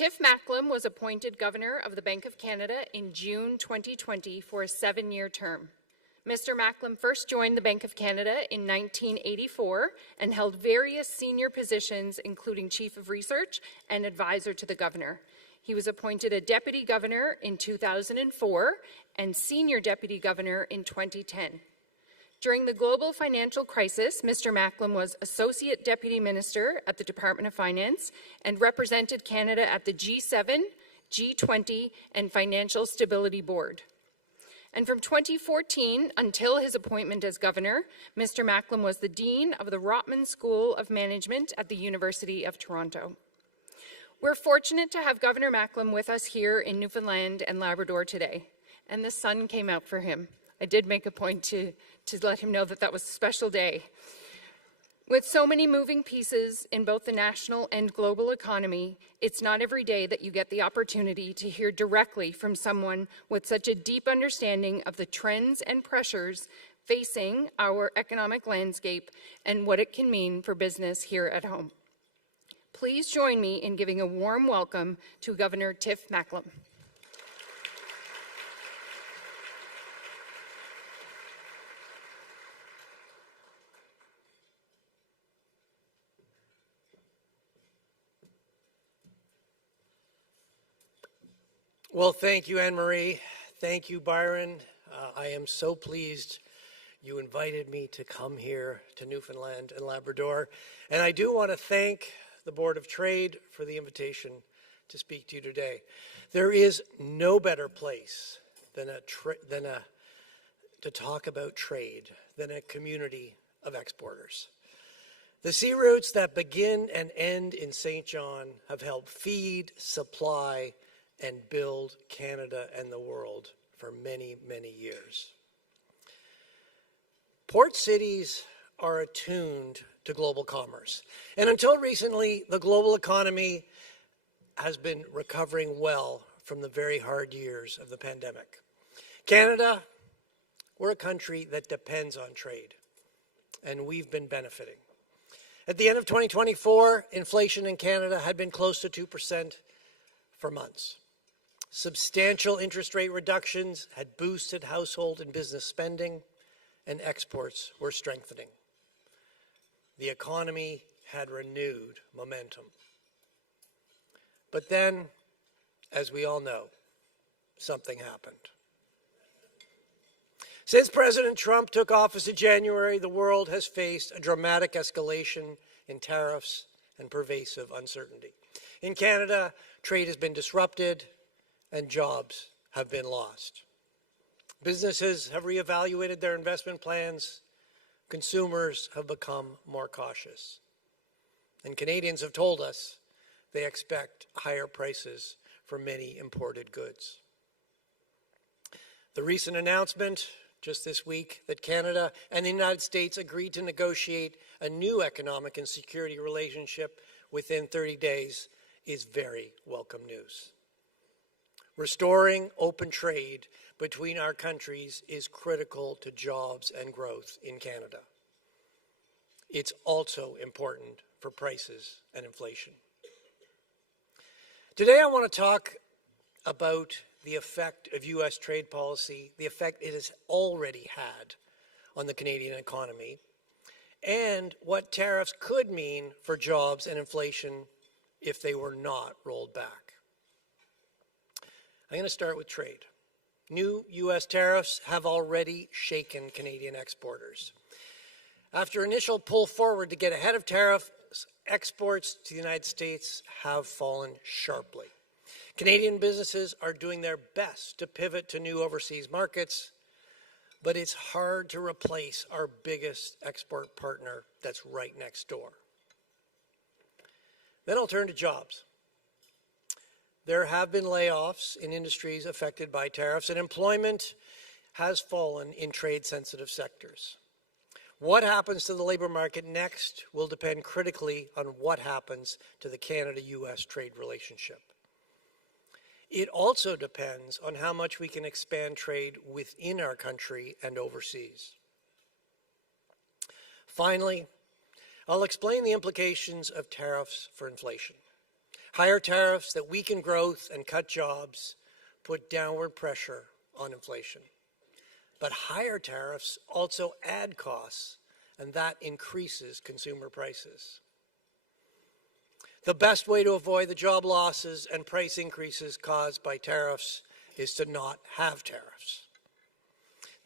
Tiff Macklem was appointed Governor of the Bank of Canada in June 2020 for a 7-year term. Mr. Macklem first joined the Bank of Canada in 1984 and held various senior positions, including Chief of Research and Advisor to the Governor. He was appointed a Deputy Governor in 2004 and Senior Deputy Governor in 2010. During the global financial crisis, Mr. Macklem was Associate Deputy Minister at the Department of Finance and represented Canada at the G7, G20, and Financial Stability Board. And from 2014 until his appointment as Governor, Mr. Macklem was the Dean of the Rotman School of Management at the University of Toronto. We're fortunate to have Governor Macklem with us here in Newfoundland and Labrador today, and the sun came out for him. I did make a point to let him know that that was a special day. With so many moving pieces in both the national and global economy, it's not every day that you get the opportunity to hear directly from someone with such a deep understanding of the trends and pressures facing our economic landscape and what it can mean for business here at home. Please join me in giving a warm welcome to Governor Tiff Macklem. Well, thank you, Anne-Marie. Thank you, Byron. I am so pleased you invited me to come here to Newfoundland and Labrador. And I do want to thank the Board of Trade for the invitation to speak to you today. There is no better place to talk about trade than a community of exporters. The sea routes that begin and end in St. John have helped feed, supply, and build Canada and the world for many, many years. Port cities are attuned to global commerce. And until recently, the global economy has been recovering well from the very hard years of the pandemic. Canada, we're a country that depends on trade, and we've been benefiting. At the end of 2024, inflation in Canada had been close to 2% for months. Substantial interest rate reductions had boosted household and business spending, and exports were strengthening. The economy had renewed momentum. But then, as we all know, something happened. Since President Trump took office in January, the world has faced a dramatic escalation in tariffs and pervasive uncertainty. In Canada, trade has been disrupted, and jobs have been lost. Businesses have reevaluated their investment plans. Consumers have become more cautious. And Canadians have told us they expect higher prices for many imported goods. The recent announcement just this week that Canada and the United States agreed to negotiate a new economic and security relationship within 30 days is very welcome news. Restoring open trade between our countries is critical to jobs and growth in Canada. It's also important for prices and inflation. Today I want to talk about the effect of U.S. trade policy, the effect it has already had on the Canadian economy, and what tariffs could mean for jobs and inflation if they were not rolled back. I'm going to start with trade. New U.S. tariffs have already shaken Canadian exporters. After initial pull forward to get ahead of tariffs, exports to the United States have fallen sharply. Canadian businesses are doing their best to pivot to new overseas markets, but it's hard to replace our biggest export partner that's right next door. Then I'll turn to jobs. There have been layoffs in industries affected by tariffs, and employment has fallen in trade-sensitive sectors. What happens to the labor market next will depend critically on what happens to the Canada-U.S. trade relationship. It also depends on how much we can expand trade within our country and overseas. Finally, I'll explain the implications of tariffs for inflation. Higher tariffs that weaken growth and cut jobs put downward pressure on inflation. But higher tariffs also add costs, and that increases consumer prices. The best way to avoid the job losses and price increases caused by tariffs is to not have tariffs.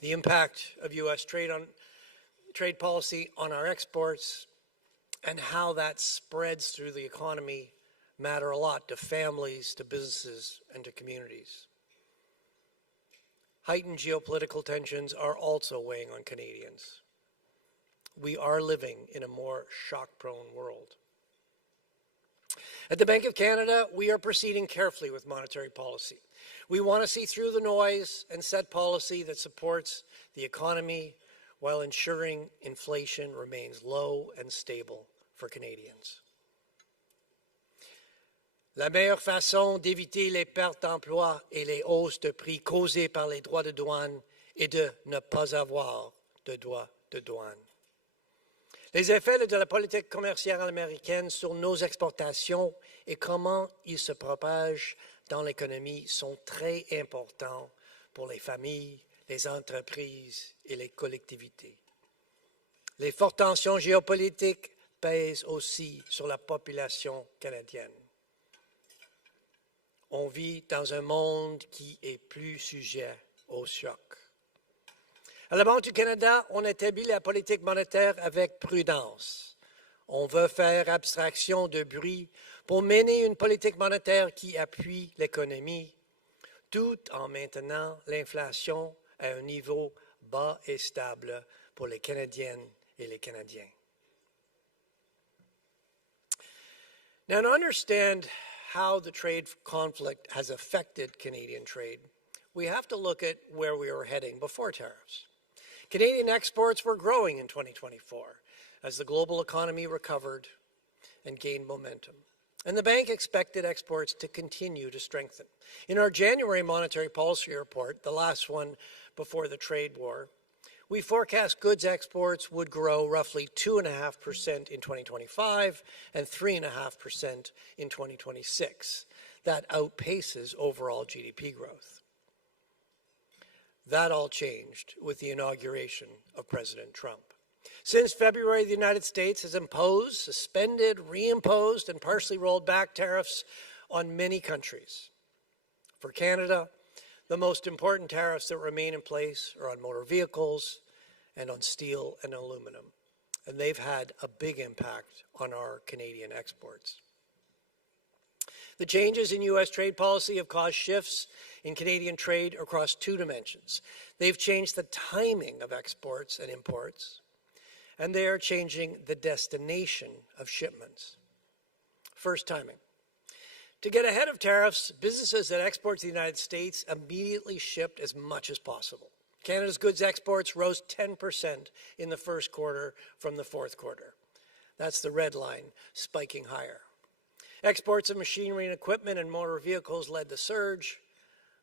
The impact of U.S. trade policy on our exports and how that spreads through the economy matter a lot to families, to businesses, and to communities. Heightened geopolitical tensions are also weighing on Canadians. We are living in a more shock-prone world. At the Bank of Canada, we are proceeding carefully with monetary policy. We want to see through the noise and set policy that supports the economy while ensuring inflation remains low and stable for Canadians. La meilleure façon d'éviter les pertes d'emplois et les hausses de prix causées par les droits de douane est de ne pas avoir de droits de douane. Les effets de la politique commerciale américaine sur nos exportations et comment ils se propagent dans l'économie sont très importants pour les familles, les entreprises et les collectivités. Les fortes tensions géopolitiques pèsent aussi sur la population canadienne. On vit dans un monde qui est plus sujet au choc. À la Banque du Canada, on établit la politique monétaire avec prudence. On veut faire abstraction de bruit pour mener une politique monétaire qui appuie l'économie, tout en maintenant l'inflation à un niveau bas et stable pour les Canadiennes et les Canadiens. Now, to understand how the trade conflict has affected Canadian trade, we have to look at where we were heading before tariffs. Canadian exports were growing in 2024 as the global economy recovered and gained momentum. And the bank expected exports to continue to strengthen. In our January monetary policy report, the last one before the trade war, we forecast goods exports would grow roughly 2.5% in 2025 and 3.5% in 2026. That outpaces overall GDP growth. That all changed with the inauguration of President Trump. Since February, the United States has imposed, suspended, reimposed, and partially rolled back tariffs on many countries. For Canada, the most important tariffs that remain in place are on motor vehicles and on steel and aluminum, and they've had a big impact on our Canadian exports. The changes in U.S. trade policy have caused shifts in Canadian trade across two dimensions. They've changed the timing of exports and imports, and they are changing the destination of shipments. First, timing. To get ahead of tariffs, businesses that export to the United States immediately shipped as much as possible. Canada's goods exports rose 10% in the first quarter from the fourth quarter. That's the red line, spiking higher. Exports of machinery and equipment and motor vehicles led the surge,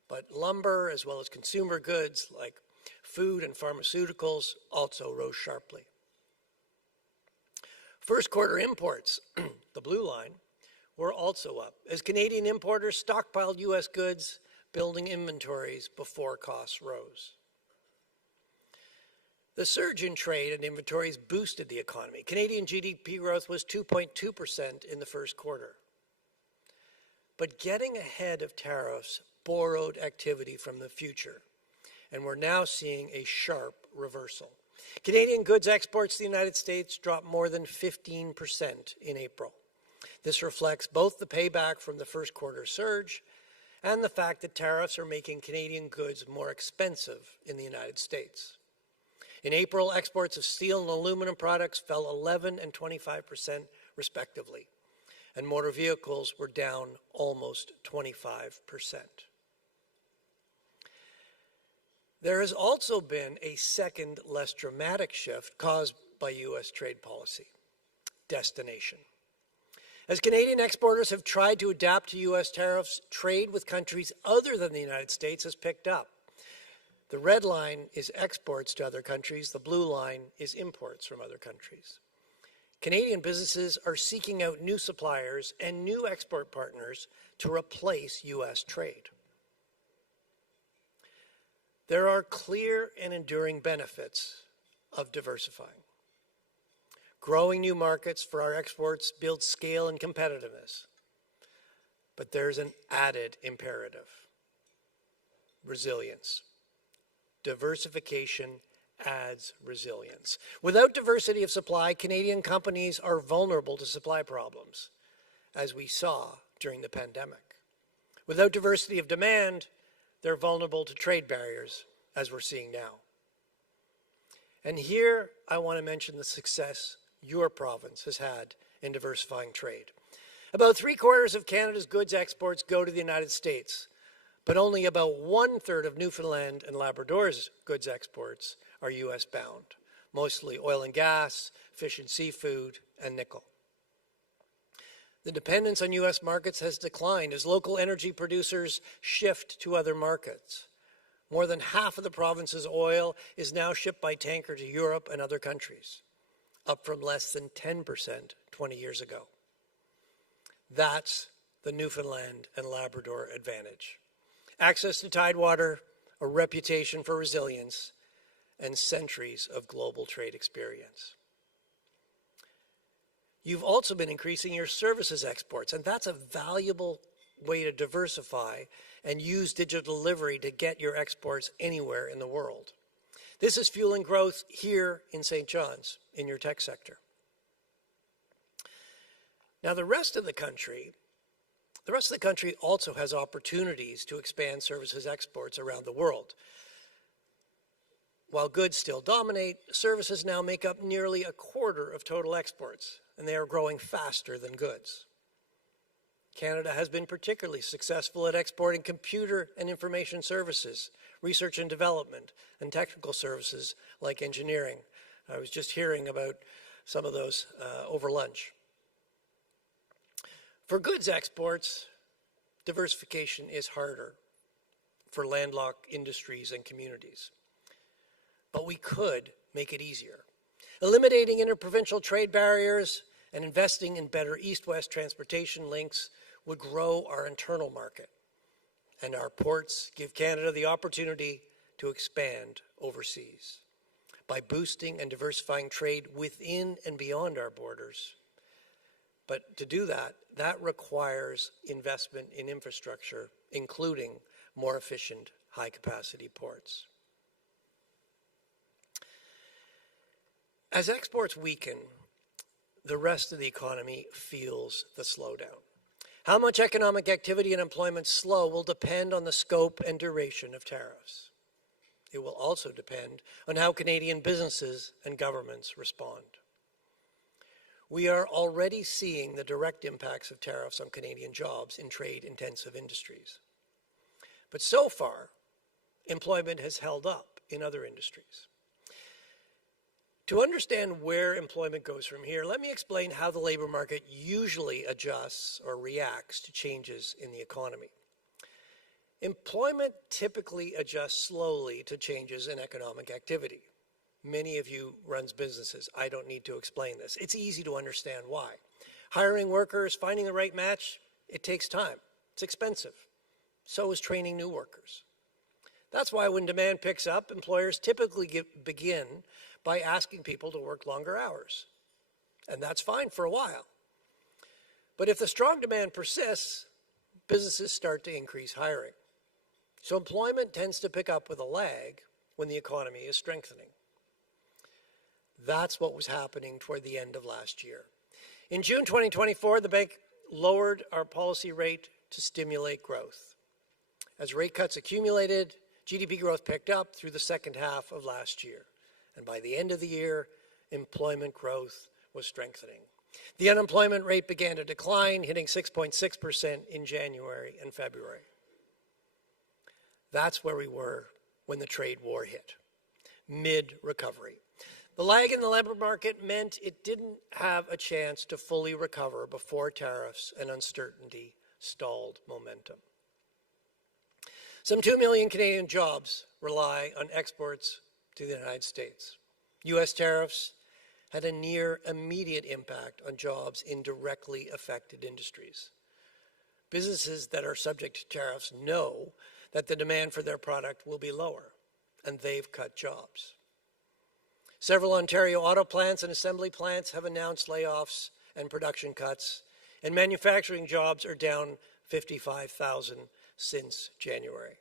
but lumber, as well as consumer goods like food and pharmaceuticals, also rose sharply. First quarter imports, the blue line, were also up as Canadian importers stockpiled U.S. goods, building inventories before costs rose. The surge in trade and inventories boosted the economy. Canadian GDP growth was 2.2% in the first quarter. But getting ahead of tariffs borrowed activity from the future, and we're now seeing a sharp reversal. Canadian goods exports to the United States dropped more than 15% in April. This reflects both the payback from the first quarter surge and the fact that tariffs are making Canadian goods more expensive in the United States. In April, exports of steel and aluminum products fell 11% and 25% respectively, and motor vehicles were down almost 25%. There has also been a second, less dramatic shift caused by U.S. trade policy: destination. As Canadian exporters have tried to adapt to U.S. tariffs, trade with countries other than the United States has picked up. The red line is exports to other countries. The blue line is imports from other countries. Canadian businesses are seeking out new suppliers and new export partners to replace U.S. trade. There are clear and enduring benefits of diversifying. Growing new markets for our exports builds scale and competitiveness. But there's an added imperative: resilience. Diversification adds resilience. Without diversity of supply, Canadian companies are vulnerable to supply problems, as we saw during the pandemic. Without diversity of demand, they're vulnerable to trade barriers, as we're seeing now. And here I want to mention the success your province has had in diversifying trade. About 3/4 of Canada's goods exports go to the United States, but only about 1/3 of Newfoundland and Labrador's goods exports are U.S. bound, mostly oil and gas, fish and seafood, and nickel. The dependence on U.S. markets has declined as local energy producers shift to other markets. More than half of the province's oil is now shipped by tanker to Europe and other countries, up from less than 10% 20 years ago. That's the Newfoundland and Labrador advantage: access to tidewater, a reputation for resilience, and centuries of global trade experience. You've also been increasing your services exports, and that's a valuable way to diversify and use digital delivery to get your exports anywhere in the world. This is fueling growth here in St. John's in your tech sector. Now, the rest of the country also has opportunities to expand services exports around the world. While goods still dominate, services now make up nearly 1/4 of total exports, and they are growing faster than goods. Canada has been particularly successful at exporting computer and information services, research and development, and technical services like engineering. I was just hearing about some of those over lunch. For goods exports, diversification is harder for landlocked industries and communities. But we could make it easier. Eliminating interprovincial trade barriers and investing in better east-west transportation links would grow our internal market. And our ports give Canada the opportunity to expand overseas. By boosting and diversifying trade within and beyond our borders. But to do that, that requires investment in infrastructure, including more efficient, high-capacity ports. As exports weaken, the rest of the economy feels the slowdown. How much economic activity and employment slow will depend on the scope and duration of tariffs. It will also depend on how Canadian businesses and governments respond. We are already seeing the direct impacts of tariffs on Canadian jobs in trade-intensive industries. But so far, employment has held up in other industries. To understand where employment goes from here, let me explain how the labor market usually adjusts or reacts to changes in the economy. Employment typically adjusts slowly to changes in economic activity. Many of you runs businesses. I don't need to explain this. It's easy to understand why. Hiring workers, finding the right match, it takes time. It's expensive. So is training new workers. That's why when demand picks up, employers typically begin by asking people to work longer hours. And that's fine for a while. But if the strong demand persists, businesses start to increase hiring. So employment tends to pick up with a lag when the economy is strengthening. That's what was happening toward the end of last year. In June 2024, the bank lowered our policy rate to stimulate growth. As rate cuts accumulated, GDP growth picked up through the second half of last year. And by the end of the year, employment growth was strengthening. The unemployment rate began to decline, hitting 6.6% in January and February. That's where we were when the trade war hit, mid-recovery. The lag in the labor market meant it didn't have a chance to fully recover before tariffs and uncertainty stalled momentum. Some 2 million Canadian jobs rely on exports to the United States. U.S. tariffs had a near immediate impact on jobs in directly affected industries. Businesses that are subject to tariffs know that the demand for their product will be lower, and they've cut jobs. Several Ontario auto plants and assembly plants have announced layoffs and production cuts, and manufacturing jobs are down 55,000 since January.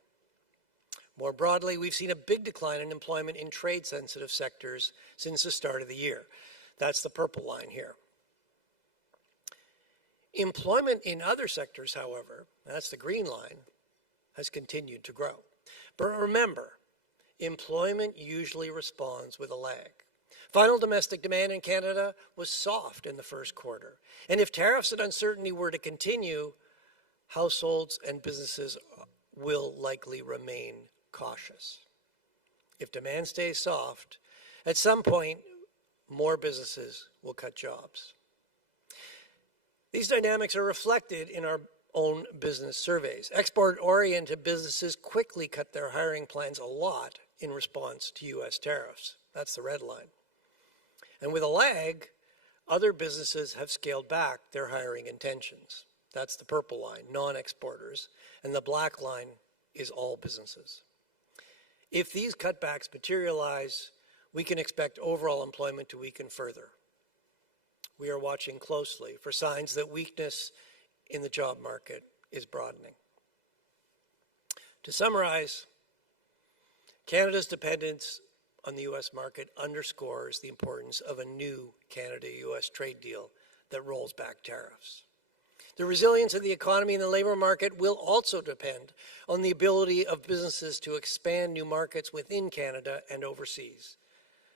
More broadly, we've seen a big decline in employment in trade-sensitive sectors since the start of the year. That's the purple line here. Employment in other sectors, however, that's the green line, has continued to grow. But remember, employment usually responds with a lag. Final domestic demand in Canada was soft in the first quarter. And if tariffs and uncertainty were to continue, households and businesses will likely remain cautious. If demand stays soft, at some point, more businesses will cut jobs. These dynamics are reflected in our own business surveys. Export-oriented businesses quickly cut their hiring plans a lot in response to U.S. tariffs. That's the red line. And with a lag, other businesses have scaled back their hiring intentions. That's the purple line, non-exporters, and the black line is all businesses. If these cutbacks materialize, we can expect overall employment to weaken further. We are watching closely for signs that weakness in the job market is broadening. To summarize, Canada's dependence on the U.S. market underscores the importance of a new Canada-U.S. trade deal that rolls back tariffs. The resilience of the economy and the labor market will also depend on the ability of businesses to expand new markets within Canada and overseas,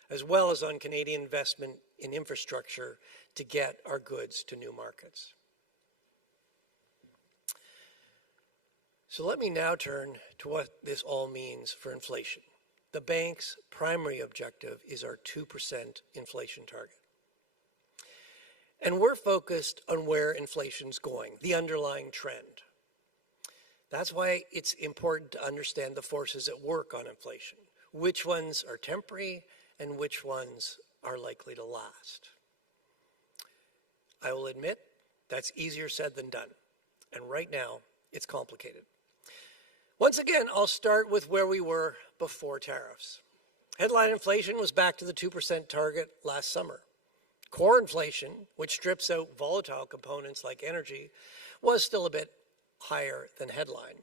as well as on Canadian investment in infrastructure to get our goods to new markets. So let me now turn to what this all means for inflation. The bank's primary objective is our 2% inflation target. And we're focused on where inflation's going, the underlying trend. That's why it's important to understand the forces at work on inflation, which ones are temporary and which ones are likely to last. I will admit that's easier said than done, and right now it's complicated. Once again, I'll start with where we were before tariffs. Headline inflation was back to the 2% target last summer. Core inflation, which strips out volatile components like energy, was still a bit higher than headline.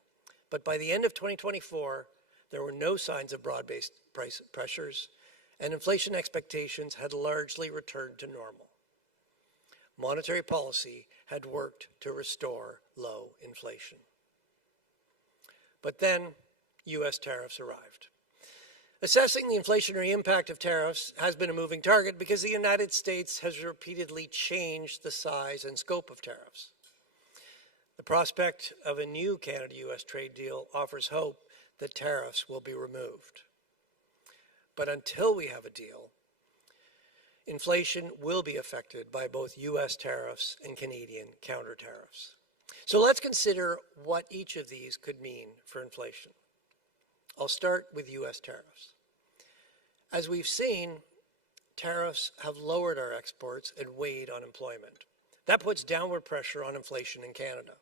But by the end of 2024, there were no signs of broad-based price pressures, and inflation expectations had largely returned to normal. Monetary policy had worked to restore low inflation. But then, U.S. tariffs arrived. Assessing the inflationary impact of tariffs has been a moving target because the United States has repeatedly changed the size and scope of tariffs. The prospect of a new Canada-U.S. trade deal offers hope that tariffs will be removed. But until we have a deal, inflation will be affected by both U.S. tariffs and Canadian counter tariffs. So let's consider what each of these could mean for inflation. I'll start with U.S. tariffs. As we've seen, tariffs have lowered our exports and weighed on employment. That puts downward pressure on inflation in Canada.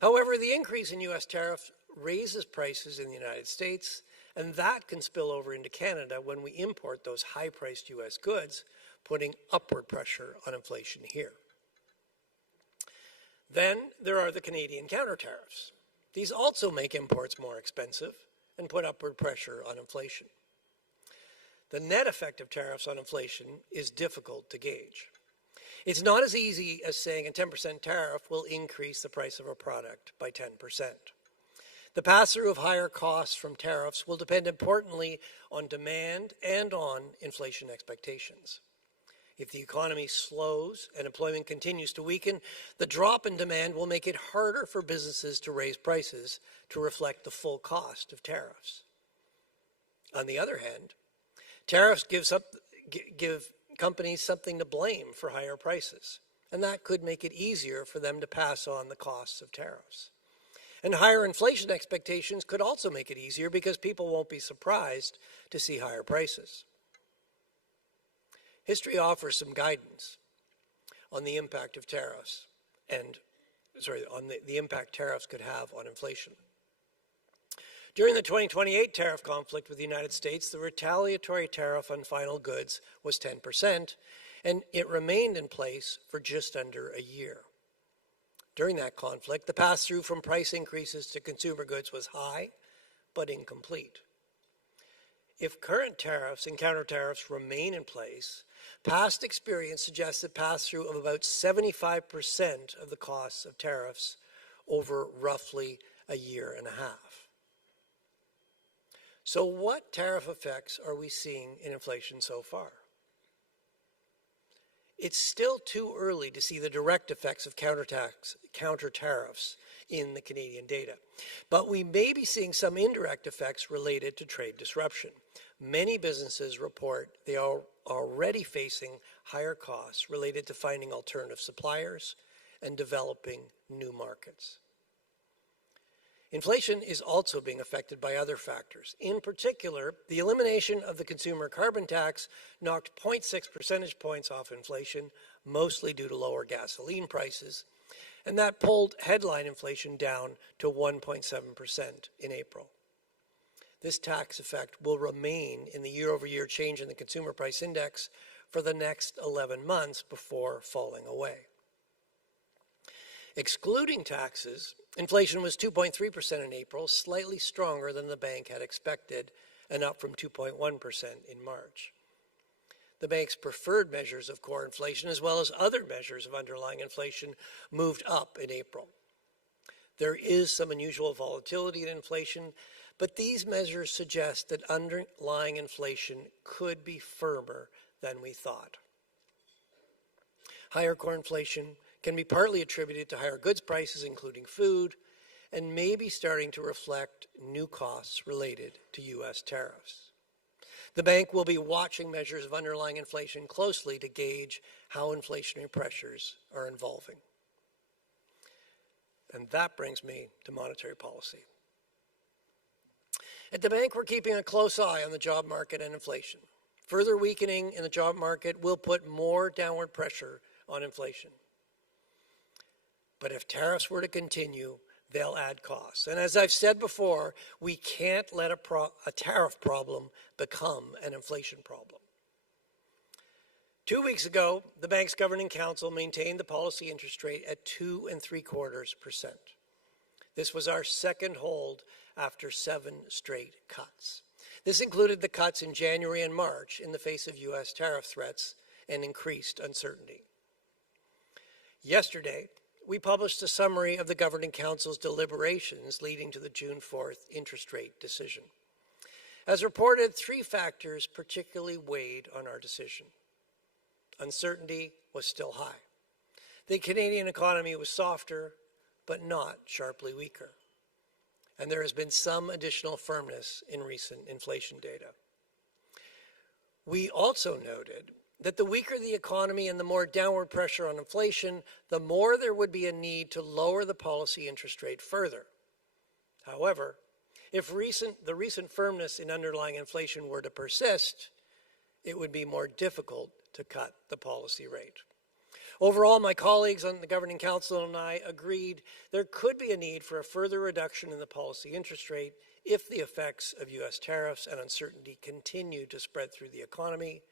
However, the increase in U.S. tariffs raises prices in the United States, and that can spill over into Canada when we import those high-priced U.S. goods, putting upward pressure on inflation here. Then there are the Canadian counter tariffs. These also make imports more expensive and put upward pressure on inflation. The net effect of tariffs on inflation is difficult to gauge. It's not as easy as saying a 10% tariff will increase the price of a product by 10%. The pass-through of higher costs from tariffs will depend importantly on demand and on inflation expectations. If the economy slows and employment continues to weaken, the drop in demand will make it harder for businesses to raise prices to reflect the full cost of tariffs. On the other hand, tariffs give companies something to blame for higher prices, and that could make it easier for them to pass on the costs of tariffs. And higher inflation expectations could also make it easier because people won't be surprised to see higher prices. History offers some guidance on the impact of tariffs on the impact tariffs could have on inflation. During the 2028 tariff conflict with the United States, the retaliatory tariff on final goods was 10%, and it remained in place for just under a year. During that conflict, the pass-through from price increases to consumer goods was high, but incomplete. If current tariffs and counter-tariffs remain in place, past experience suggests a pass-through of about 75% of the costs of tariffs over roughly a year and a half. So what tariff effects are we seeing in inflation so far? It's still too early to see the direct effects of counter-tariffs in the Canadian data, but we may be seeing some indirect effects related to trade disruption. Many businesses report they are already facing higher costs related to finding alternative suppliers and developing new markets. Inflation is also being affected by other factors. In particular, the elimination of the consumer carbon tax knocked 0.6 percentage points off inflation, mostly due to lower gasoline prices, and that pulled headline inflation down to 1.7% in April. This tax effect will remain in the year-over-year change in the consumer price index for the next 11 months before falling away. Excluding taxes, inflation was 2.3% in April, slightly stronger than the bank had expected and up from 2.1% in March. The bank's preferred measures of core inflation, as well as other measures of underlying inflation, moved up in April. There is some unusual volatility in inflation, but these measures suggest that underlying inflation could be firmer than we thought. Higher core inflation can be partly attributed to higher goods prices, including food, and may be starting to reflect new costs related to U.S. tariffs. The bank will be watching measures of underlying inflation closely to gauge how inflationary pressures are evolving. And that brings me to monetary policy. At the bank, we're keeping a close eye on the job market and inflation. Further weakening in the job market will put more downward pressure on inflation. But if tariffs were to continue, they'll add costs. And as I've said before, we can't let a tariff problem become an inflation problem. 2 weeks ago, the bank's governing council maintained the policy interest rate at 2.75%. This was our second hold after 7 straight cuts. This included the cuts in January and March in the face of U.S. tariff threats and increased uncertainty. Yesterday, we published a summary of the Governing Council's deliberations leading to the June 4th interest rate decision. As reported, 3 factors particularly weighed on our decision. Uncertainty was still high. The Canadian economy was softer, but not sharply weaker. And there has been some additional firmness in recent inflation data. We also noted that the weaker the economy and the more downward pressure on inflation, the more there would be a need to lower the policy interest rate further. However, if the recent firmness in underlying inflation were to persist, it would be more difficult to cut the policy rate. Overall, my colleagues on the Governing Council and I agreed there could be a need for a further reduction in the policy interest rate if the effects of U.S. tariffs and uncertainty continue to spread through the economy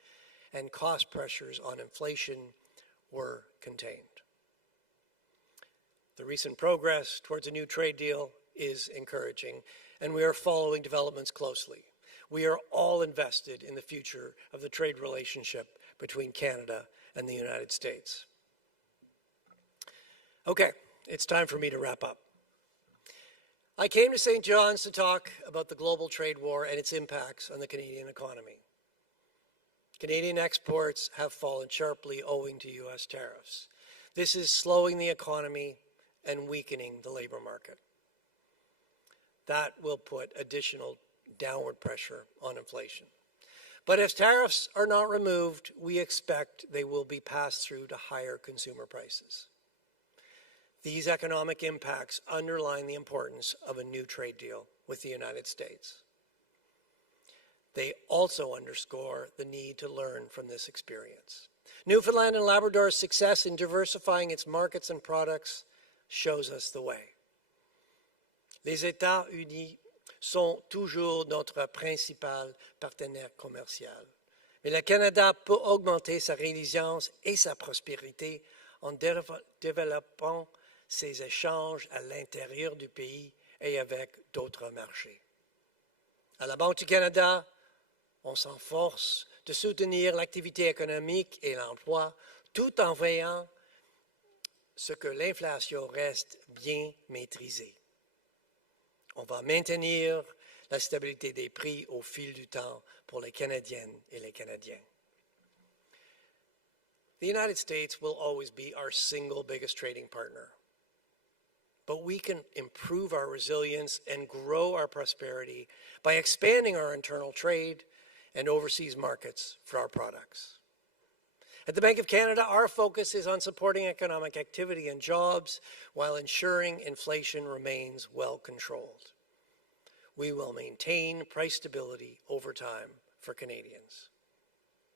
and cost pressures on inflation were contained. The recent progress towards a new trade deal is encouraging, and we are following developments closely. We are all invested in the future of the trade relationship between Canada and the United States. Okay, it's time for me to wrap up. I came to St. John's to talk about the global trade war and its impacts on the Canadian economy. Canadian exports have fallen sharply owing to U.S. tariffs. This is slowing the economy and weakening the labor market. That will put additional downward pressure on inflation. But if tariffs are not removed, we expect they will be passed through to higher consumer prices. These economic impacts underline the importance of a new trade deal with the United States. they also underscore the need to learn from this experience. Newfoundland and Labrador's success in diversifying its markets and products shows us the way. Les États-Unis sont toujours notre principal partenaire commercial. Mais le Canada peut augmenter sa résilience et sa prospérité en développant ses échanges à l'intérieur du pays et avec d'autres marchés. À la Banque du Canada, on s'efforce de soutenir l'activité économique et l'emploi tout en veillant ce que l'inflation reste bien maîtrisée. On va maintenir la stabilité des prix au fil du temps pour les Canadiennes et les Canadiens. The United States will always be our single biggest trading partner. But we can improve our resilience and grow our prosperity by expanding our internal trade and overseas markets for our products. At the Bank of Canada, our focus is on supporting economic activity and jobs while ensuring inflation remains well controlled. We will maintain price stability over time for Canadians.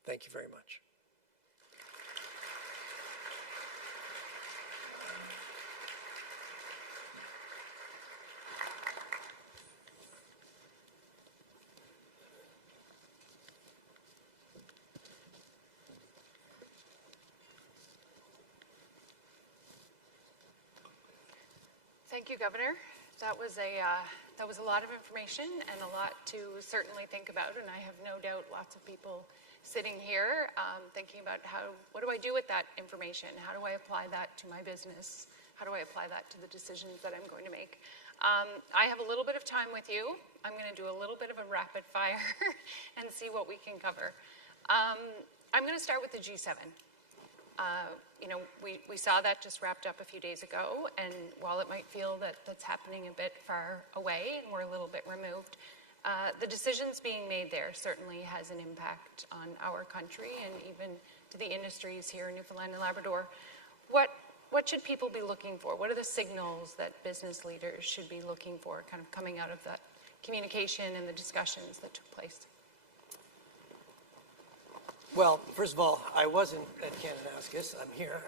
Thank you very much. Thank you, Governor. That was a lot of information and a lot to certainly think about, and I have no doubt lots of people sitting here thinking about what do I do with that information? How do I apply that to my business? How do I apply that to the decisions that I'm going to make? I have a little bit of time with you. I'm going to do a little bit of a rapid fire and see what we can cover. I'm going to start with the G7. We saw that just wrapped up a few days ago, and while it might feel that that's happening a bit far away and we're a little bit removed, the decisions being made there certainly has an impact on our country and even to the industries here in Newfoundland and Labrador. What should people be looking for? What are the signals that business leaders should be looking for kind of coming out of that communication and the discussions that took place? Well, first of all, I wasn't at Kananaskis. I'm here.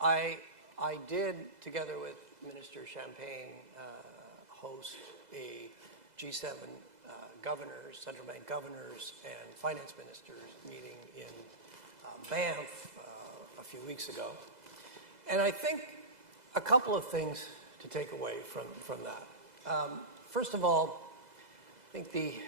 I did, together with Minister Champagne, host a G7 governors, central bank governors, and finance ministers meeting in Banff a few weeks ago. And I think a couple of things to take away from that. First of all, I think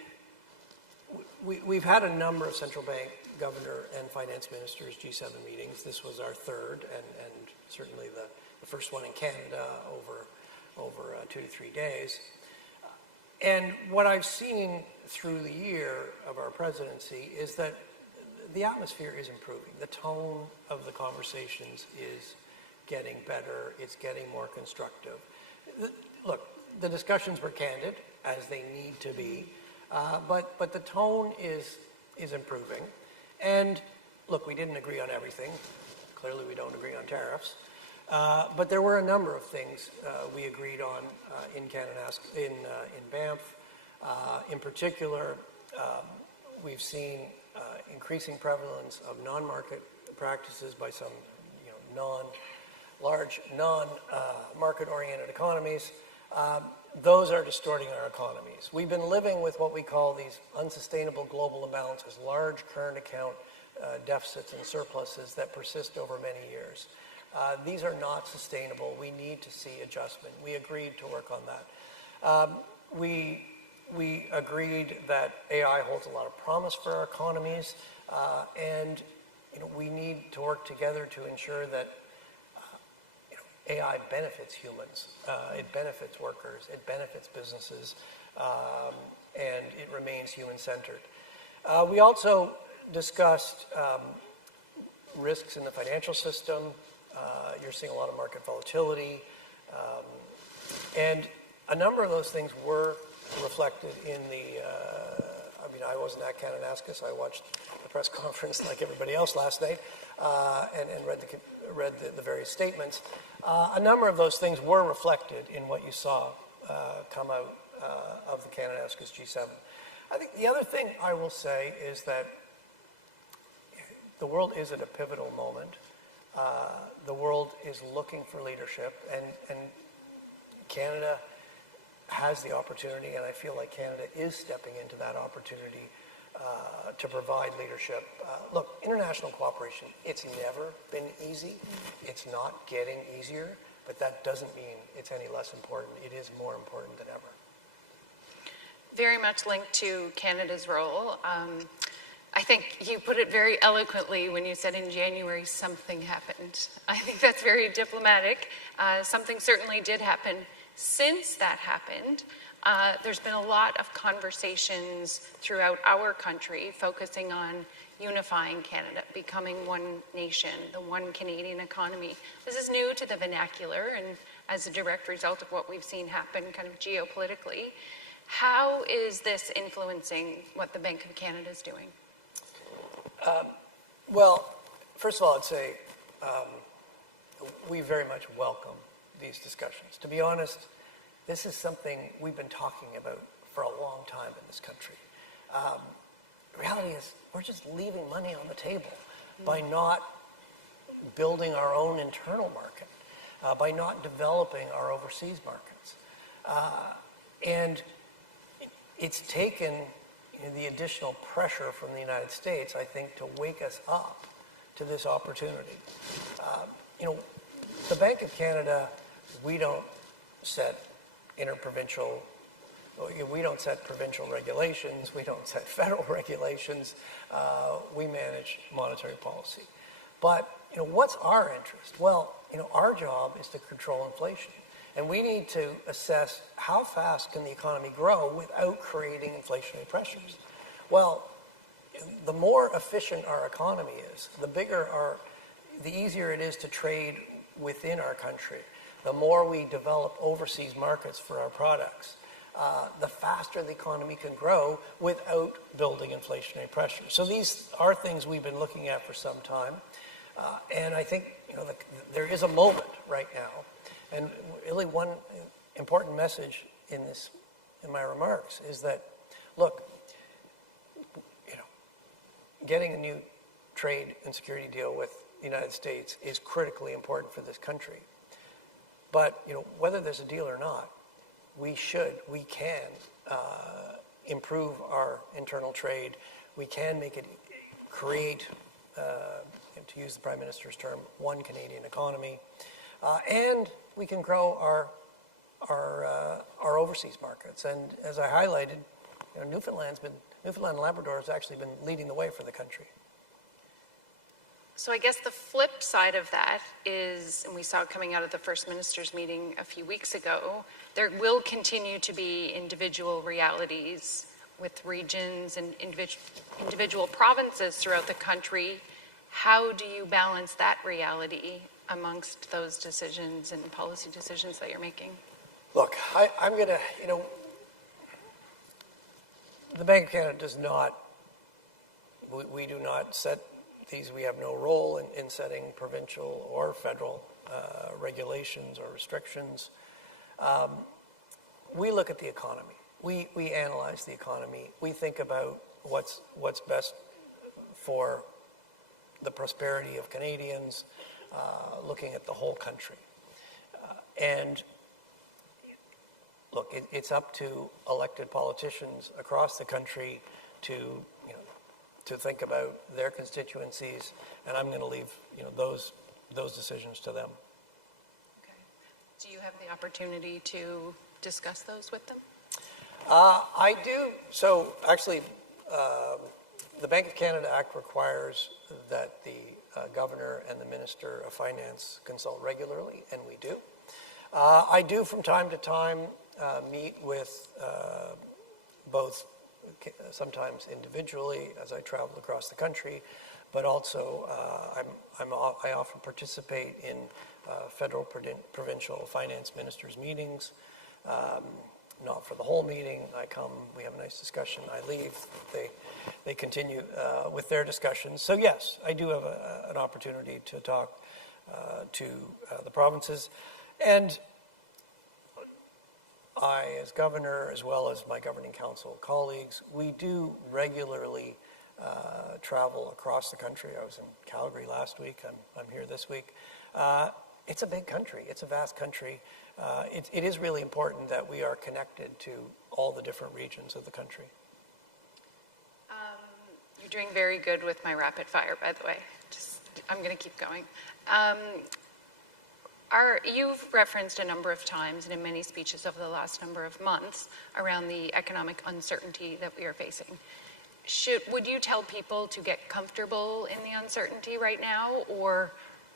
we've had a number of central bank governor and finance ministers G7 meetings. This was our third, and certainly the first one in Canada over 2 to 3 days. And what I've seen through the year of our presidency is that the atmosphere is improving. The tone of the conversations is getting better. It's getting more constructive. Look, the discussions were candid, as they need to be. But the tone is improving. And look, we didn't agree on everything. Clearly we don't agree on tariffs. But there were a number of things we agreed on in Banff. In particular, we've seen increasing prevalence of non-market practices by some non-market-oriented economies. Those are distorting our economies. We've been living with what we call these unsustainable global imbalances, large current account deficits and surpluses that persist over many years. These are not sustainable. We need to see adjustment. We agreed to work on that. We agreed that AI holds a lot of promise for our economies, and we need to work together to ensure that AI benefits humans, it benefits workers, it benefits businesses, and it remains human-centered. We also discussed risks in the financial system. You're seeing a lot of market volatility, and a number of those things were reflected in I wasn't at Kananaskis. I watched the press conference like everybody else last night and read the various statements. A number of those things were reflected in what you saw come out of the Kananaskis G7. I think the other thing I will say is that the world is at a pivotal moment. The world is looking for leadership, and Canada has the opportunity, and I feel like Canada is stepping into that opportunity to provide leadership. Look, international cooperation, it's never been easy. It's not getting easier, but that doesn't mean it's any less important. It is more important than ever. Very much linked to Canada's role. I think you put it very eloquently when you said in January something happened. I think that's very diplomatic. Something certainly did happen. Since that happened, there's been a lot of conversations throughout our country focusing on unifying Canada, becoming one nation, the one Canadian economy. This is new to the vernacular and as a direct result of what we've seen happen kind of geopolitically. How is this influencing what the Bank of Canada is doing? Well, first of all, I'd say we very much welcome these discussions. To be honest, this is something we've been talking about for a long time in this country. The reality is we're just leaving money on the table by not building our own internal market, by not developing our overseas markets. And it's taken the additional pressure from the United States, I think, to wake us up to this opportunity. The Bank of Canada, we don't set interprovincial, we don't set provincial regulations, we don't set federal regulations, we manage monetary policy. But what's our interest? Well, our job is to control inflation. And we need to assess how fast can the economy grow without creating inflationary pressures. Well, the more efficient our economy is, the easier it is to trade within our country. The more we develop overseas markets for our products, the faster the economy can grow without building inflationary pressure. So these are things we've been looking at for some time. And I think there is a moment right now. And really one important message in my remarks is that, look, getting a new trade and security deal with the United States is critically important for this country. But, whether there's a deal or not, we can improve our internal trade. We can create, to use the Prime Minister's term, one Canadian economy. And we can grow our overseas markets. And as I highlighted, Newfoundland and Labrador has actually been leading the way for the country. So I guess the flip side of that is, and we saw it coming out of the First Minister's meeting a few weeks ago, there will continue to be individual realities with regions and individual provinces throughout the country. How do you balance that reality amongst those decisions and policy decisions that you're making? Look, I'm going to, the Bank of Canada does not, we do not set these, we have no role in setting provincial or federal regulations or restrictions. We look at the economy. We analyze the economy. We think about what's best for the prosperity of Canadians, looking at the whole country. And look, it's up to elected politicians across the country to think about their constituencies, and I'm going to leave those decisions to them. Okay. Do you have the opportunity to discuss those with them? I do. So actually, the Bank of Canada Act requires that the Governor and the Minister of Finance consult regularly, and we do. I do from time to time meet with both, sometimes individually as I travel across the country, but also I often participate in federal provincial finance ministers' meetings. Not for the whole meeting. I come, we have a nice discussion, I leave, they continue with their discussions. So yes, I do have an opportunity to talk to the provinces. And I, as governor, as well as my governing council colleagues, we do regularly travel across the country. I was in Calgary last week. I'm here this week. It's a big country. It's a vast country. It is really important that we are connected to all the different regions of the country. You're doing very good with my rapid fire, by the way. I'm going to keep going. You've referenced a number of times and in many speeches over the last number of months around the economic uncertainty that we are facing. Would you tell people to get comfortable in the uncertainty right now, or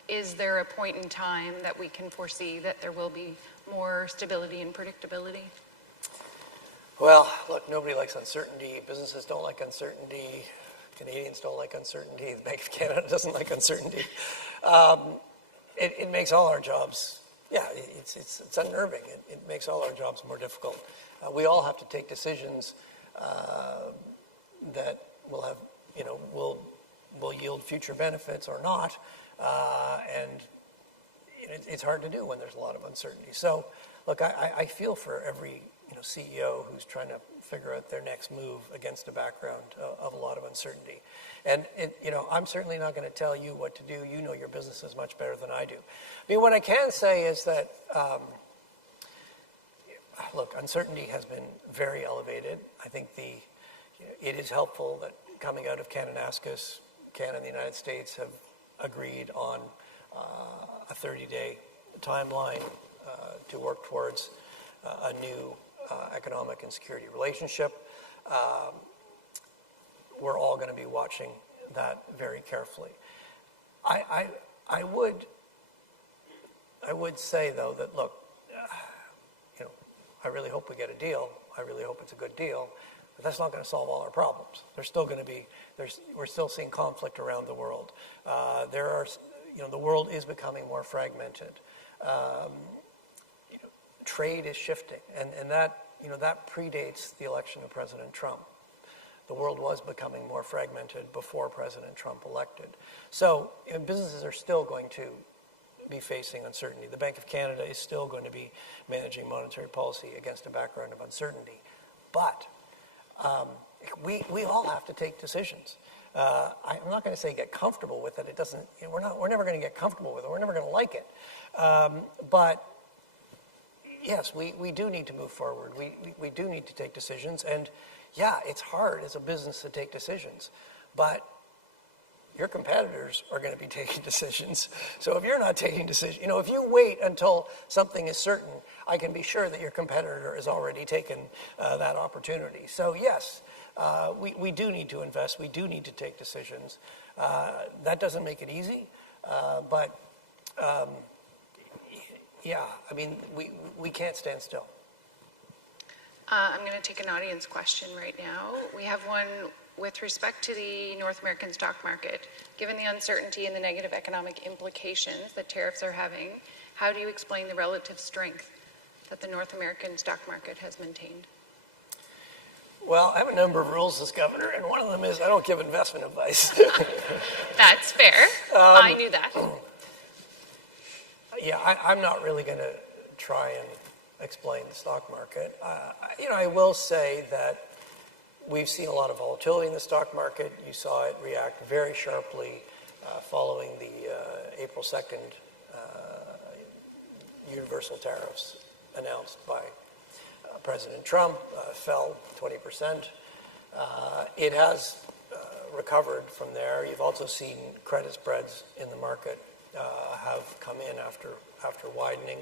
is there a point in time that we can foresee that there will be more stability and predictability? Well, look, nobody likes uncertainty. Businesses don't like uncertainty. Canadians don't like uncertainty. The Bank of Canada doesn't like uncertainty. It makes all our jobs, it's unnerving. It makes all our jobs more difficult. We all have to take decisions that will have, will yield future benefits or not. And it's hard to do when there's a lot of uncertainty. So, look, I feel for every CEO who's trying to figure out their next move against a background of a lot of uncertainty. And I'm certainly not going to tell you what to do. You know your businesses much better than I do. I mean, what I can say is that, look, uncertainty has been very elevated. I think it is helpful that coming out of Kananaskis, Canada and the United States have agreed on a 30-day timeline to work towards a new economic and security relationship. We're all going to be watching that very carefully. I would say, though, that look, I really hope we get a deal. I really hope it's a good deal. But that's not going to solve all our problems. There's still going to be, we're still seeing conflict around the world. The world is becoming more fragmented. Trade is shifting, and that predates the election of President Trump. The world was becoming more fragmented before President Trump elected. So businesses are still going to be facing uncertainty. The Bank of Canada is still going to be managing monetary policy against a background of uncertainty. But we all have to take decisions. I'm not going to say get comfortable with it. It doesn't. We're never going to get comfortable with it. We're never going to like it. But yes, we do need to move forward. We do need to take decisions. And yeah, it's hard as a business to take decisions, but your competitors are going to be taking decisions. So if you're not taking decisions, if you wait until something is certain, I can be sure that your competitor has already taken that opportunity. So yes, we do need to invest. We do need to take decisions. That doesn't make it easy, but yeah, I mean, we can't stand still. I'm going to take an audience question right now. We have one with respect to the North American stock market. Given the uncertainty and the negative economic implications that tariffs are having, how do you explain the relative strength that the North American stock market has maintained? Well, I have a number of rules as governor, and one of them is I don't give investment advice. That's fair. I knew that. Yeah, I'm not really going to try and explain the stock market. I will say that we've seen a lot of volatility in the stock market. You saw it react very sharply following the April 2nd universal tariffs announced by President Trump, fell 20%. It has recovered from there. You've also seen credit spreads in the market have come in after widening.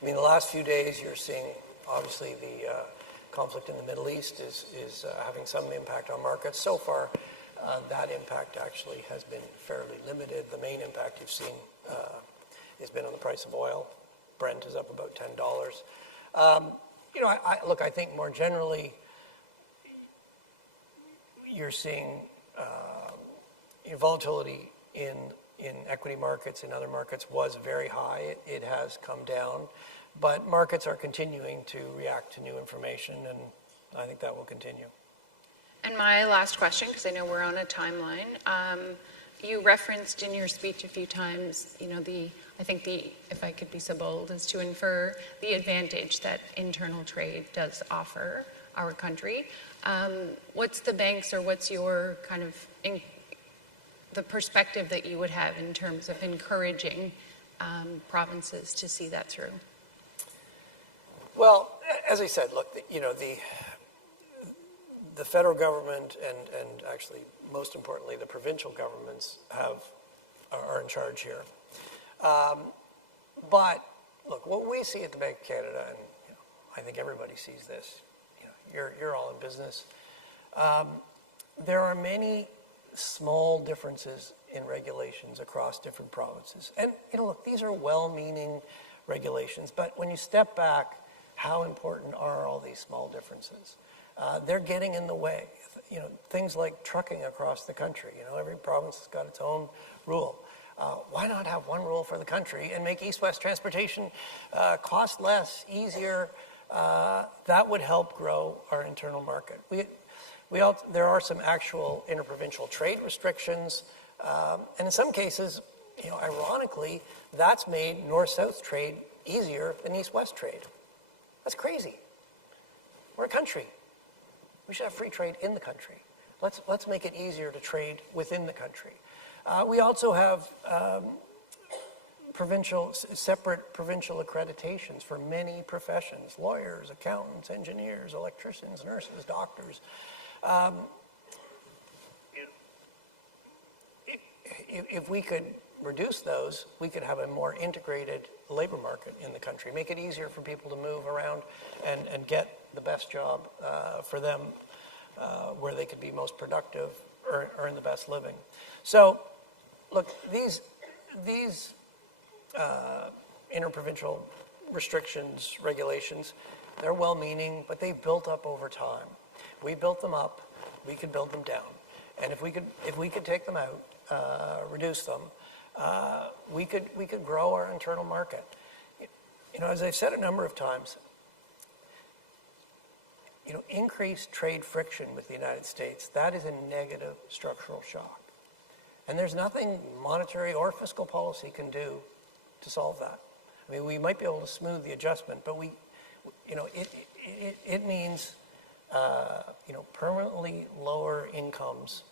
I mean, the last few days you're seeing, obviously, the conflict in the Middle East is having some impact on markets. So far, that impact actually has been fairly limited. The main impact you've seen has been on the price of oil. Brent is up about $10. Look, I think more generally, you're seeing volatility in equity markets, in other markets, was very high. It has come down. But markets are continuing to react to new information, and I think that will continue. And my last question, because I know we're on a timeline. You referenced in your speech a few times, I I think if I could be so bold, is to infer the advantage that internal trade does offer our country. What's the bank's, or what's your kind of the perspective that you would have in terms of encouraging provinces to see that through? Well, as I said, look, the federal government and actually, most importantly, the provincial governments are in charge here. But look, what we see at the Bank of Canada, and I think everybody sees this. You're all in business. There are many small differences in regulations across different provinces, and look, these are well-meaning regulations. But when you step back, how important are all these small differences? They're getting in the way. Things like trucking across the country. Every province has got its own rule. Why not have one rule for the country and make east-west transportation cost less, easier? That would help grow our internal market. There are some actual interprovincial trade restrictions, and in some cases, ironically, that's made north-south trade easier than east-west trade. That's crazy. We're a country. We should have free trade in the country. Let's make it easier to trade within the country. We also have separate provincial accreditations for many professions: lawyers, accountants, engineers, electricians, nurses, doctors. If we could reduce those, we could have a more integrated labor market in the country, make it easier for people to move around and get the best job for them, where they could be most productive, earn the best living. So, look, these interprovincial restrictions, regulations, they're well-meaning, but they've built up over time. We built them up. We could build them down, and if we could take them out, reduce them, we could grow our internal market. As I've said a number of times, increased trade friction with the United States, that is a negative structural shock. And there's nothing monetary or fiscal policy can do to solve that. I mean, we might be able to smooth the adjustment, but it means permanently lower incomes,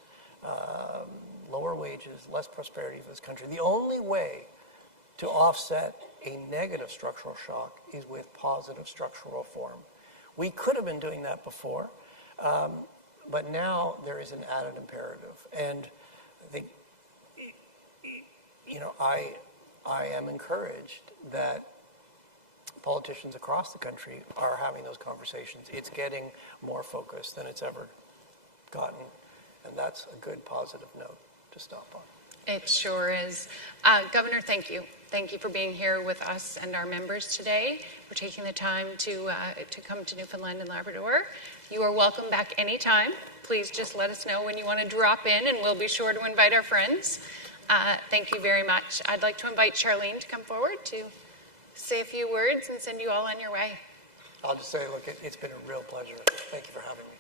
lower wages, less prosperity for this country. The only way to offset a negative structural shock is with positive structural reform. We could have been doing that before, but now there is an added imperative. And I am encouraged that politicians across the country are having those conversations. It's getting more focused than it's ever gotten, and that's a good positive note to stop on. It sure is. Governor, thank you. Thank you for being here with us and our members today, for taking the time to come to Newfoundland and Labrador. You are welcome back anytime. Please just let us know when you want to drop in, and we'll be sure to invite our friends. Thank you very much. I'd like to invite Charlene to come forward to say a few words and send you all on your way. I'll just say, look, it's been a real pleasure. Thank you for having me.